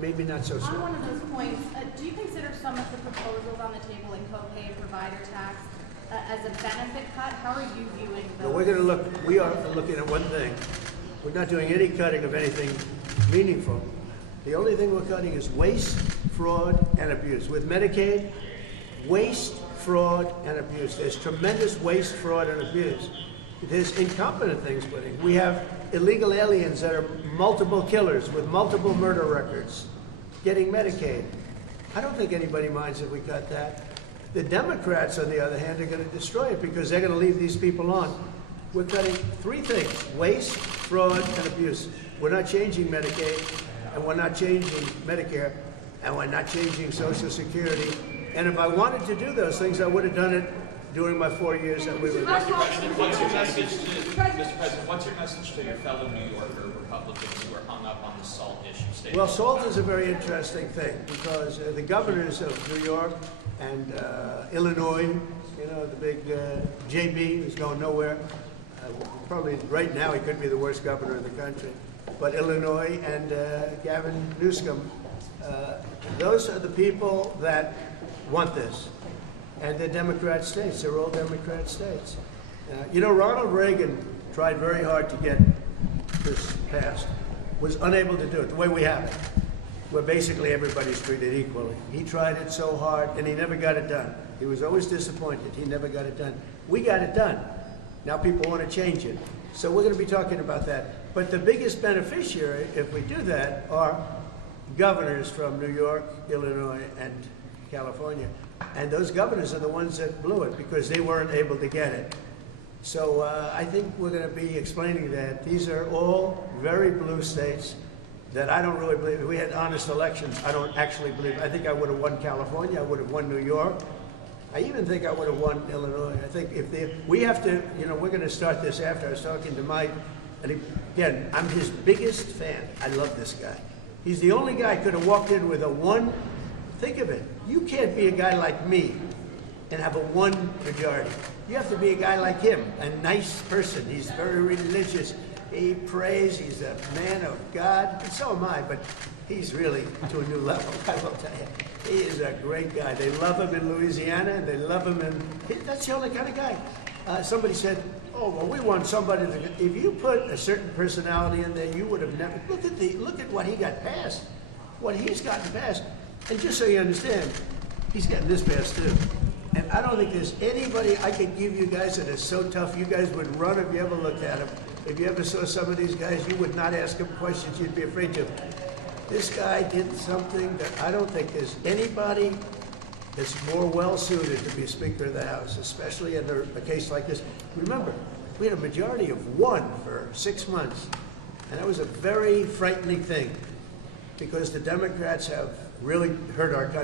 maybe not so smart. On one of those points, do you consider some of the proposals on the table in copay and provider tax as a benefit cut? How are you viewing those? But we are looking at one thing. We're not doing any cutting of anything meaningful. The only thing we're cutting is waste, fraud, and abuse. With Medicaid, waste, fraud, and abuse. There's tremendous waste, fraud, and abuse. There's incompetent things put in. We have illegal aliens that are multiple killers with multiple murder records getting Medicaid. I don't think anybody minds if we cut that. The Democrats, on the other hand, are going to destroy it because they're going to leave these people on. We're cutting three things: waste, fraud, and abuse. We're not changing Medicaid, and we're not changing Medicare, and we're not changing Social Security. And if I wanted to do those things, I would have done it during my 4 years that we were. Mr. President, what's your message to your fellow New Yorker Republicans who are hung up on the SALT issue? Well, SALT is a very interesting thing because the governors of New York and Illinois, you know, the big JB who's going nowhere. Probably right now he could be the worst governor in the country. But Illinois and Gavin Newsom, those are the people that want this. And they're Democrat states. They're all Democrat states. You know, Ronald Reagan tried very hard to get this passed, was unable to do it the way we have it, where basically everybody's treated equally. He tried it so hard, and he never got it done. He was always disappointed. He never got it done. We got it done. Now people want to change it. So we're going to be talking about that. But the biggest beneficiary, if we do that, are governors from New York, Illinois, and California. And those governors are the ones that blew it because they weren't able to get it. So I think we're going to be explaining that. These are all very blue states that I don't really believe. If we had honest elections, I don't actually believe. I think I would have won California. I would have won New York. I even think I would have won Illinois. I think we have to, you know, we're going to start this after. I was talking to Mike, and again, I'm his biggest fan. I love this guy. He's the only guy who could have walked in with a one. Think of it. You can't be a guy like me and have a one majority. You have to be a guy like him, a nice person. He's very religious. He prays. He's a man of God. And so am I, but he's really to a new level, I will tell you. He is a great guy. They love him in Louisiana, and they love him in... That's the only kind of guy. Somebody said, oh, well, we want somebody to... If you put a certain personality in there, you would have never... Look at what he got passed. What he's gotten passed. And just so you understand, he's getting this passed too. And I don't think there's anybody I could give you guys that is so tough. You guys would run if you ever looked at him. If you ever saw some of these guys, you would not ask him questions you'd be afraid to. This guy did something that I don't think there's anybody that's more well-suited to be Speaker of the House, especially in a case like this. Remember, we had a majority of 1 for 6 months. And that was a very frightening thing because the Democrats have really hurt our country.